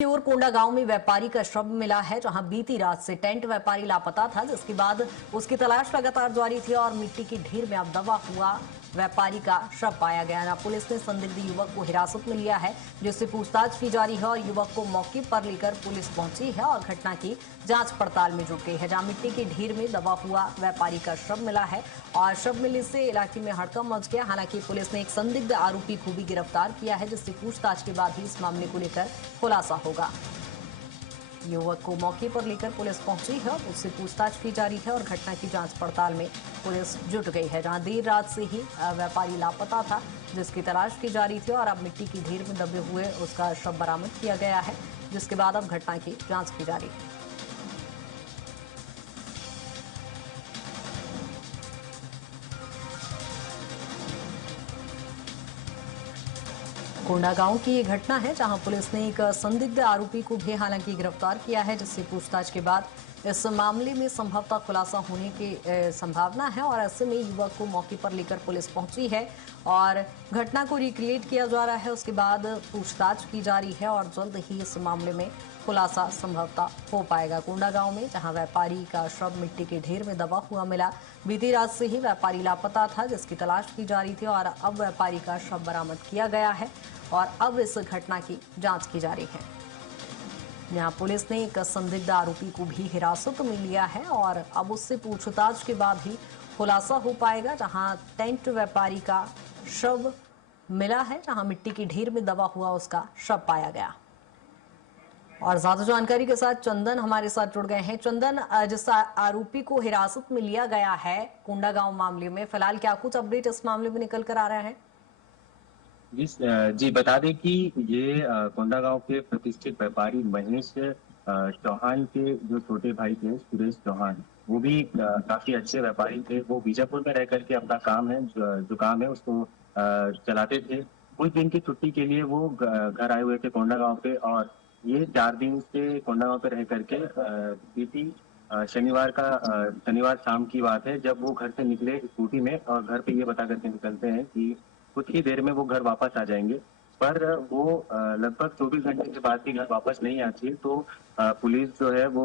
और कोंडा गांव में व्यापारी का शव मिला है, जहां बीती रात से टेंट व्यापारी लापता था, जिसके बाद उसकी तलाश लगातार जारी थी और मिट्टी की ढेर में अब दबा हुआ व्यापारी का शव पाया गया। पुलिस ने संदिग्ध युवक को हिरासत में लिया है, जिससे पूछताछ की जा रही है और युवक को मौके पर लेकर पुलिस पहुंची है और घटना की जांच पड़ताल में जुट गई है। जहां मिट्टी की ढेर में दबा हुआ व्यापारी का शव मिला है और शव मिलने से इलाके में हड़कंप मच गया। हालांकि पुलिस ने एक संदिग्ध आरोपी को भी गिरफ्तार किया है, जिससे पूछताछ के बाद ही इस मामले को लेकर खुलासा होगा। युवक को मौके पर लेकर पुलिस पहुंची है और उससे पूछताछ की जा रही है और घटना की जांच पड़ताल में पुलिस जुट गई है। जहां देर रात से ही व्यापारी लापता था, जिसकी तलाश की जा रही थी और अब मिट्टी की ढेर में दबे हुए उसका शव बरामद किया गया है, जिसके बाद अब घटना की जांच की जा रही है। कोंडा गांव की ये घटना है, जहां पुलिस ने एक संदिग्ध आरोपी को भी हालांकि गिरफ्तार किया है, जिससे पूछताछ के बाद इस मामले में संभवतः खुलासा होने की संभावना है और ऐसे में युवक को मौके पर लेकर पुलिस पहुंची है और घटना को रिक्रिएट किया जा रहा है। उसके बाद पूछताछ की जा रही है और जल्द ही इस मामले में खुलासा संभवतः हो पाएगा। कोंडा गांव में जहां व्यापारी का शव मिट्टी के ढेर में दबा हुआ मिला, बीती रात से ही व्यापारी लापता था, जिसकी तलाश की जा रही थी और अब व्यापारी का शव बरामद किया गया है और अब इस घटना की जांच की जा रही है। यहां पुलिस ने एक संदिग्ध आरोपी को भी हिरासत में लिया है और अब उससे पूछताछ के बाद ही खुलासा हो पाएगा। जहां टेंट व्यापारी का शव मिला है, जहां मिट्टी की ढेर में दबा हुआ उसका शव पाया गया। और ज्यादा जानकारी के साथ चंदन हमारे साथ जुड़ गए हैं। चंदन, जिस आरोपी को हिरासत में लिया गया है कोंडा गांव मामले में, फिलहाल क्या कुछ अपडेट इस मामले में निकल कर आ रहा है? जी बता दें कि ये कोंडा गांव के प्रतिष्ठित व्यापारी महेश चौहान के जो छोटे भाई थे सुरेश चौहान, वो भी काफी अच्छे व्यापारी थे। वो बीजापुर में रह करके अपना काम है जो काम है उसको चलाते थे। कुछ दिन की छुट्टी के लिए वो घर आए हुए थे कोंडा गांव पे और ये 4 दिन से कोंडा गांव पे रह करके बीती शनिवार शाम की बात है, जब वो घर से निकले स्कूटी में और घर पे ये बता करके निकलते हैं कि कुछ ही देर में वो घर वापस आ जाएंगे। पर वो लगभग 24 घंटे के बाद भी घर वापस नहीं आती है। तो पुलिस जो है वो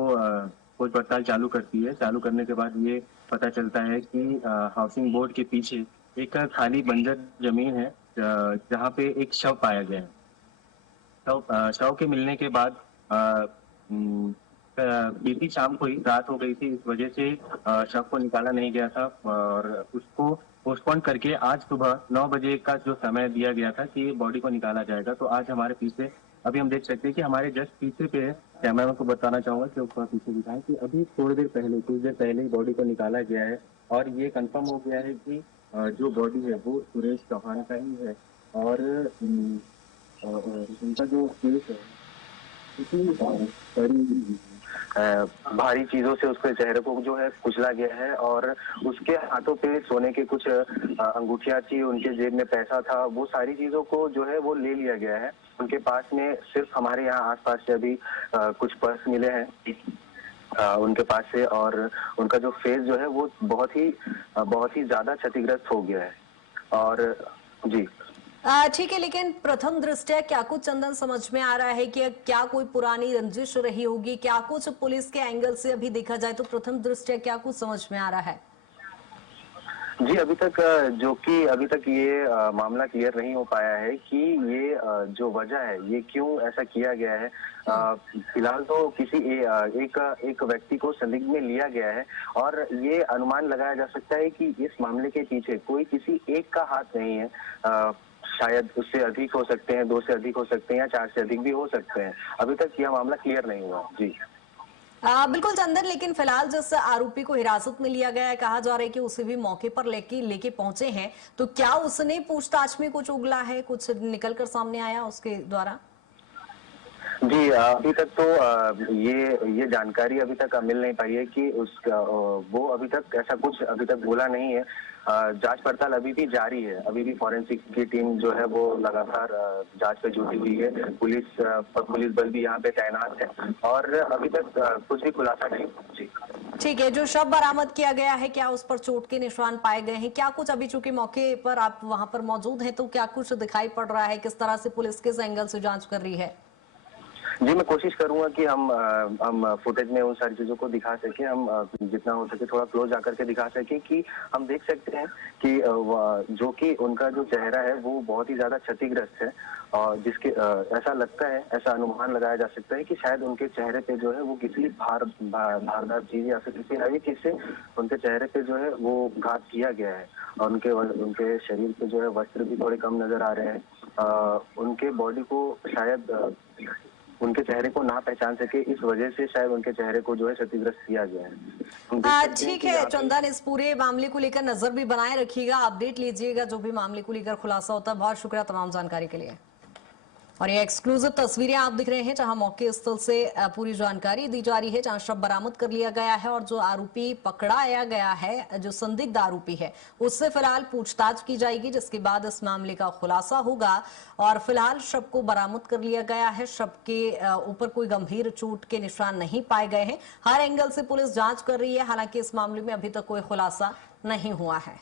खोज पड़ताल चालू करती है। चालू करने के बाद ये पता चलता है कि हाउसिंग बोर्ड के पीछे एक खाली बंजर जमीन है, जहाँ पे एक शव पाया गया है। शव के मिलने के बाद बीती शाम को ही रात हो गई थी, इस वजह से शव को निकाला नहीं गया था और उसको पोस्टपोन करके आज सुबह 9 बजे का जो समय दिया गया था कि बॉडी को निकाला जाएगा। तो आज हमारे पीछे अभी हम देख सकते हैं कि हमारे जस्ट पीछे पे कैमरा को बताना चाहूंगा कि ऊपर पीछे दिखाएं कि अभी कुछ देर पहले ही बॉडी को निकाला गया है और ये कंफर्म हो गया है कि जो बॉडी है वो सुरेश चौहान का ही है और उनका जो केस है भारी चीजों से उसके चेहरे को जो है कुचला गया है और उसके हाथों पे सोने के कुछ अंगूठियां थी, उनके जेब में पैसा था, वो सारी चीजों को जो है वो ले लिया गया है। उनके पास में सिर्फ हमारे यहाँ आसपास से अभी कुछ पर्स मिले हैं उनके पास से और उनका जो फेस जो है वो बहुत ही ज्यादा क्षतिग्रस्त हो गया है। और जी ठीक है, लेकिन प्रथम दृष्टया क्या कुछ चंदन समझ में आ रहा है कि क्या कोई पुरानी रंजिश रही होगी? क्या कुछ पुलिस के एंगल से अभी देखा जाए तो प्रथम दृष्टया क्या कुछ समझ में आ रहा है? जी अभी तक ये मामला क्लियर नहीं हो पाया है कि ये जो वजह है ये क्यों ऐसा किया गया है। फिलहाल तो किसी एक व्यक्ति को संदिग्ध में लिया गया है और ये अनुमान लगाया जा सकता है कि इस मामले के पीछे कोई किसी एक का हाथ नहीं है। शायद उससे अधिक हो सकते हैं, 2 से अधिक हो सकते हैं या 4 से अधिक भी हो सकते हैं। अभी तक यह मामला क्लियर नहीं हुआ। जी बिल्कुल चंदन, लेकिन फिलहाल जिस आरोपी को हिरासत में लिया गया है, कहा जा रहा है कि उसे भी मौके पर लेके पहुंचे हैं, तो क्या उसने पूछताछ में कुछ उगला है, कुछ निकलकर सामने आया उसके द्वारा? जी अभी तक तो ये जानकारी अभी तक मिल नहीं पाई है कि उसका वो अभी तक ऐसा कुछ अभी तक बोला नहीं है। जांच पड़ताल अभी भी जारी है। अभी भी फॉरेंसिक की टीम जो है वो लगातार जांच पे जुटी हुई है। पुलिस बल भी यहाँ पे तैनात है और अभी तक कुछ भी खुलासा नहीं। जी ठीक है, जो शव बरामद किया गया है, क्या उस पर चोट के निशान पाए गए हैं? क्या कुछ अभी, चूंकि मौके पर आप वहां पर मौजूद हैं, तो क्या कुछ दिखाई पड़ रहा है? किस तरह से पुलिस किस एंगल से जांच कर रही है? जी, मैं कोशिश करूँगा कि हम फुटेज में उन सारी चीज़ों को दिखा सकें, हम जितना हो सके थोड़ा क्लोज आकर के दिखा सकें कि हम देख सकते हैं कि जो कि उनका जो चेहरा है वो बहुत ही ज़्यादा क्षतिग्रस्त है और जिसके ऐसा लगता है, ऐसा अनुमान लगाया जा सकता है कि शायद उनके चेहरे पे जो है वो किसी धारदार चीज़ या फिर किसी नई चीज़ से उनके चेहरे पे जो है वो घात किया गया है और उनके शरीर पे जो है वस्त्र भी थोड़े कम नज़र आ रहे हैं। उनके बॉडी को शायद उनके चेहरे को ना पहचान सके इस वजह से शायद उनके चेहरे को जो है क्षतिग्रस्त किया गया है। हम देख सकते हैं ठीक कि है यहाँ पे चंदन, इस पूरे मामले को लेकर नजर भी बनाए रखिएगा, अपडेट लीजिएगा जो भी मामले को लेकर खुलासा होता है। बहुत शुक्रिया तमाम जानकारी के लिए। और ये एक्सक्लूसिव तस्वीरें आप दिख रहे हैं जहां मौके स्थल से पूरी जानकारी दी जा रही है, जहां शव बरामद कर लिया गया है और जो आरोपी पकड़ाया गया है, जो संदिग्ध आरोपी है, उससे फिलहाल पूछताछ की जाएगी, जिसके बाद इस मामले का खुलासा होगा। और फिलहाल शव को बरामद कर लिया गया है। शव के ऊपर कोई गंभीर चोट के निशान नहीं पाए गए हैं। हर एंगल से पुलिस जांच कर रही है, हालांकि इस मामले में अभी तक कोई खुलासा नहीं हुआ है।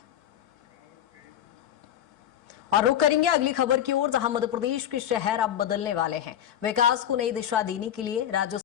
और रुक करेंगे अगली खबर की ओर, जहां मध्य प्रदेश के शहर अब बदलने वाले हैं। विकास को नई दिशा देने के लिए राज्य